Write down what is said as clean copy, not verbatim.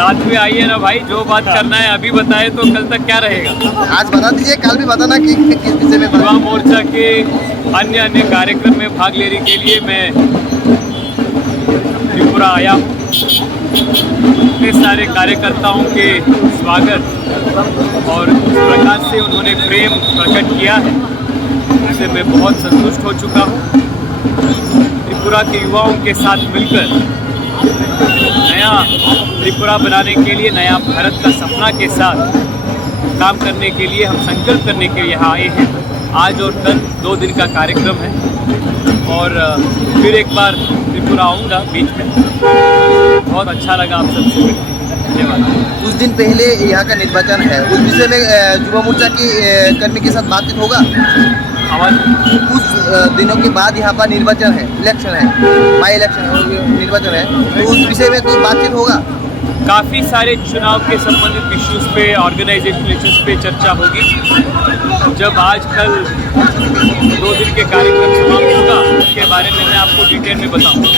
साथ में आइए ना भाई, जो बात करना है अभी बताए तो कल तक क्या रहेगा। आज बता दीजिए, कल भी बताना कि किस विषय में। युवा मोर्चा के अन्य कार्यक्रम में भाग लेने के लिए मैं त्रिपुरा आया हूँ। इतने सारे कार्यकर्ताओं के स्वागत और इस प्रकार से उन्होंने प्रेम प्रकट किया है, इससे मैं बहुत संतुष्ट हो चुका हूँ। त्रिपुरा के युवाओं के साथ मिलकर नया त्रिपुरा बनाने के लिए, नया भारत का सपना के साथ काम करने के लिए, हम संकल्प करने के लिए यहाँ आए हैं। आज और कल 2 दिन का कार्यक्रम है और फिर एक बार त्रिपुरा आऊँगा बीच में। बहुत अच्छा लगा आप सबसे मिलकर, धन्यवाद। कुछ दिन पहले यहाँ का निर्वाचन है, उस विषय में युवा मोर्चा की कर्मी के साथ बातचीत होगा। कुछ दिनों के बाद यहाँ पर निर्वाचन है, इलेक्शन है, बाई इलेक्शन निर्वाचन है, तो उस विषय में कुछ बातचीत होगा। काफ़ी सारे चुनाव के संबंधित इश्यूज पे, ऑर्गेनाइजेशन इश्यूज पे चर्चा होगी। जब आज कल 2 दिन के कार्यक्रम समाप्त होगा, उसके बारे में मैं आपको डिटेल में बताऊँगा।